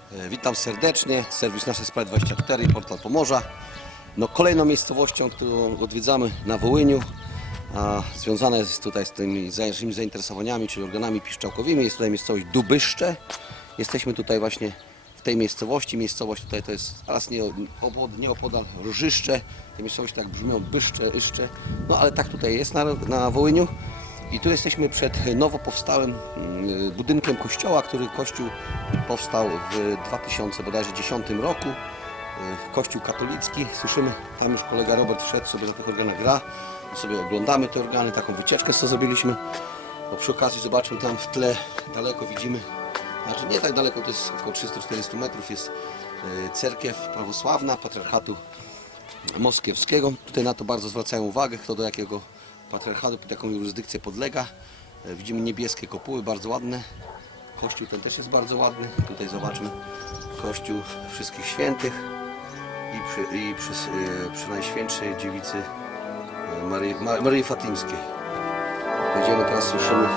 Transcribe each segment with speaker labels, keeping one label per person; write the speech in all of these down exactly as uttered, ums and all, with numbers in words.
Speaker 1: Witam serdecznie, serwis Nasze Sprawy dwadzieścia cztery i portal Pomorza. No, kolejną miejscowością, którą odwiedzamy na Wołyniu, a związane jest tutaj z tymi naszymi zainteresowaniami, czyli organami piszczałkowymi, jest tutaj miejscowość Dubyszcze. Jesteśmy tutaj właśnie w tej miejscowości. Miejscowość tutaj to jest zaraz nieopodal Rżyszcze. Te miejscowości tak brzmią Byszcze, Yszcze. No ale tak tutaj jest na, na Wołyniu. I tu jesteśmy przed nowo powstałym budynkiem kościoła, który kościół powstał w dwa tysiące dziesiątym roku. Kościół katolicki. Słyszymy, tam już kolega Robert wszedł sobie na tych organach gra. My sobie oglądamy te organy, taką wycieczkę co zrobiliśmy. Bo przy okazji zobaczmy tam w tle, daleko widzimy, znaczy nie tak daleko, to jest około trzysta czterdzieści metrów, jest cerkiew prawosławna Patriarchatu Moskiewskiego. Tutaj na to bardzo zwracają uwagę, kto do jakiego patriarchatu, pod jaką jurysdykcję podlega. Widzimy niebieskie kopuły, bardzo ładne. Kościół ten też jest bardzo ładny. Tutaj zobaczmy Kościół Wszystkich Świętych i przy, i przy, przy Najświętszej Dziewicy Maryi, Maryi Fatimskiej. Będziemy teraz, słyszymy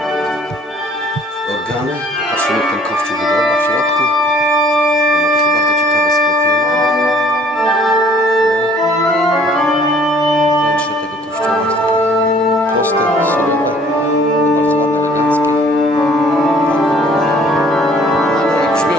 Speaker 1: organy, patrzymy jak ten kościół wygląda w środku. Ma takie bardzo ciekawe sklepienie. Wnętrze tego kościoła jest takie proste, solidne, bardzo ładne, eleganckie. Ale jak brzmią.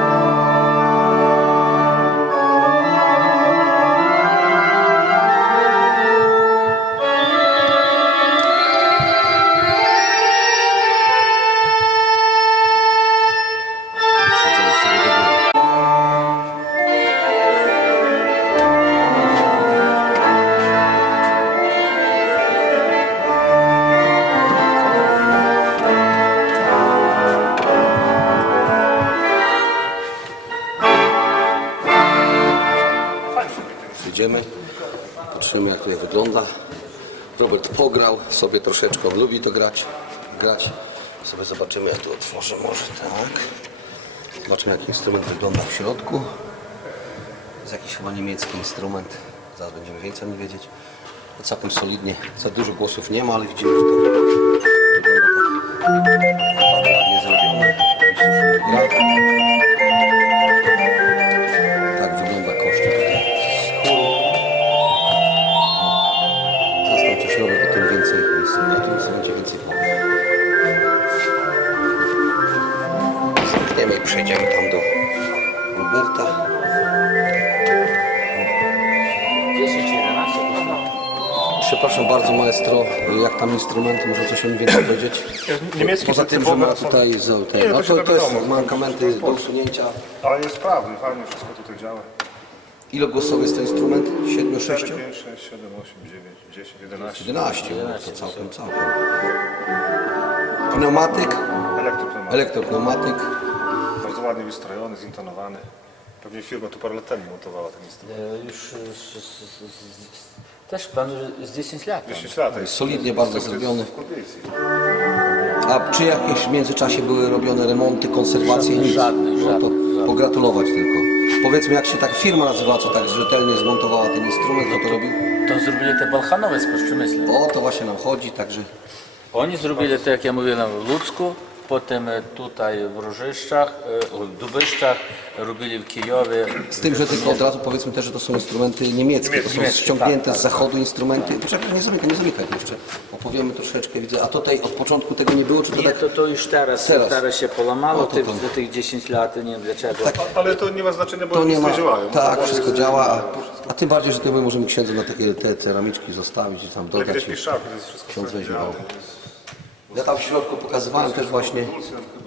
Speaker 1: Idziemy, patrzymy jak tutaj wygląda. Robert pograł sobie troszeczkę, on lubi to grać. grać. Sobie zobaczymy, jak tu otworzę może tak. Zobaczymy jak instrument wygląda w środku. Jest jakiś chyba niemiecki instrument. Zaraz będziemy więcej o nim wiedzieć. To całkiem solidnie, za dużo głosów nie ma, ale widzimy, że to wygląda tak naprawdę ładnie zrobione. Gra. Tak wygląda kościół tutaj. Robert o tym więcej, o tym instrumencie więcej powie. Zamkniemy i przejdziemy tam do Roberta.
Speaker 2: dziesięć jedenaście.
Speaker 1: Przepraszam bardzo maestro, jak tam instrumenty, może coś o nim więcej powiedzieć?
Speaker 3: Niemiecki
Speaker 1: Poza tym, że ma tutaj z tej, no to, to jest mankamenty do usunięcia.
Speaker 3: Ale jest sprawny, fajnie wszystko tutaj działa.
Speaker 1: Ilogłosowy jest to instrument? siedem, sześć?
Speaker 3: cztery, pięć, sześć, siedem, osiem, dziewięć, dziesięć, jedenaście.
Speaker 1: jedenaście, no to całkiem, całkiem. Pneumatyk,
Speaker 3: Elektropneumatyk.
Speaker 1: elektropneumatyk.
Speaker 3: Bardzo ładnie wystrojony, zintonowany. Pewnie firma tu parę lat temu montowała ten instrument.
Speaker 2: Już z, z, z, z, też pan z dziesięć lat.
Speaker 3: dziesięć lat. Jest
Speaker 1: Solidnie bardzo zrobiony.
Speaker 3: w kondycji.
Speaker 1: A czy jakieś w międzyczasie były robione remonty, konserwacje? Nic.
Speaker 2: żadnych,
Speaker 1: No to
Speaker 2: żadnych, żadnych.
Speaker 1: pogratulować tylko. Powiedzmy, jak się tak firma nazywała, co tak rzetelnie zmontowała ten instrument, kto to robił?
Speaker 2: To zrobili te Balchanowe z Koszczymysla.
Speaker 1: O, to właśnie nam chodzi, także
Speaker 2: Oni zrobili to, jak ja mówiłem, w Ludzku, potem tutaj w Rżyszczach, w Dubyszczach, robili w Kijowie.
Speaker 1: z tym, że tylko od razu powiedzmy też, że to są instrumenty niemieckie, to są
Speaker 2: Niemieckie,
Speaker 1: ściągnięte
Speaker 2: tak,
Speaker 1: z zachodu instrumenty. Poczekaj, nie zamykaj, nie zamykaj jeszcze. Opowiemy troszeczkę, widzę. A tutaj od początku tego nie było, czy to
Speaker 2: Nie,
Speaker 1: tak?
Speaker 2: to, to już teraz,
Speaker 1: Teraz.
Speaker 2: teraz się polamało,
Speaker 1: No to
Speaker 2: tych,
Speaker 1: tam.
Speaker 2: za tych dziesięć lat, nie wiem dlaczego.
Speaker 3: Ale to nie ma znaczenia, bo
Speaker 1: To nie
Speaker 3: nic
Speaker 1: ma.
Speaker 3: nie działają.
Speaker 1: Tak, wszystko działa. A, a tym bardziej, że tutaj możemy księdzu na takie te ceramiczki zostawić i tam
Speaker 3: Ale
Speaker 1: dodać.
Speaker 3: widać piszczałki, to jest wszystko
Speaker 1: Ksiądz weźmie.
Speaker 3: sprawdziane.
Speaker 1: O. Ja tam w środku pokazywałem też właśnie.
Speaker 3: Pulsjan chyba,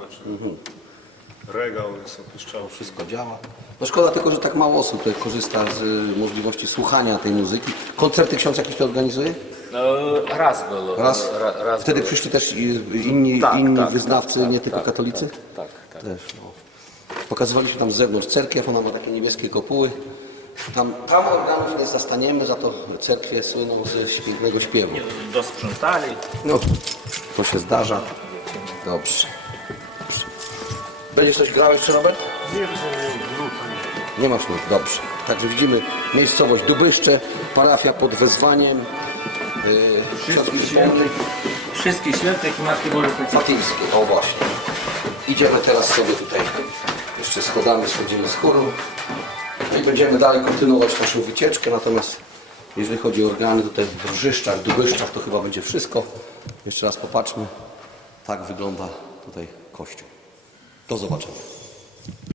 Speaker 3: czy regał, są piszczałki.
Speaker 1: Wszystko działa. No szkoda tylko, że tak mało osób tutaj korzysta z y, możliwości słuchania tej muzyki. Koncerty ksiądz jakiś to organizuje?
Speaker 2: No, raz było.
Speaker 1: Raz?
Speaker 2: Ra, raz
Speaker 1: Wtedy
Speaker 2: było.
Speaker 1: przyszli też y, inni,
Speaker 2: Tak,
Speaker 1: inni
Speaker 2: tak,
Speaker 1: wyznawcy,
Speaker 2: tak,
Speaker 1: nie tylko
Speaker 2: tak,
Speaker 1: katolicy?
Speaker 2: Tak, tak. tak.
Speaker 1: Też, no. Pokazywaliśmy tam z zewnątrz cerkiew, ona ma takie niebieskie kopuły. Tam, tam organów nie zastaniemy, za to cerkwie słyną z pięknego śpiewu.
Speaker 2: Dosprzątali.
Speaker 1: No, to się zdarza. Dobrze. Będziesz coś grał jeszcze, Robert?
Speaker 3: Nie, to są nie
Speaker 1: Nie masz nic, dobrze. Także widzimy miejscowość Dubyszcze, parafia pod wezwaniem yy,
Speaker 2: Wszystkich Świętych. Wszystkich Świętych i Matki Bożej
Speaker 1: Fatimskiej. O właśnie. Idziemy teraz sobie tutaj Jeszcze schodami schodzimy z chóru. No i będziemy dalej kontynuować naszą wycieczkę, natomiast jeżeli chodzi o organy tutaj w Drżyszczach, Dubyszczach, to chyba będzie wszystko. Jeszcze raz popatrzmy. Tak wygląda tutaj kościół. Do zobaczenia.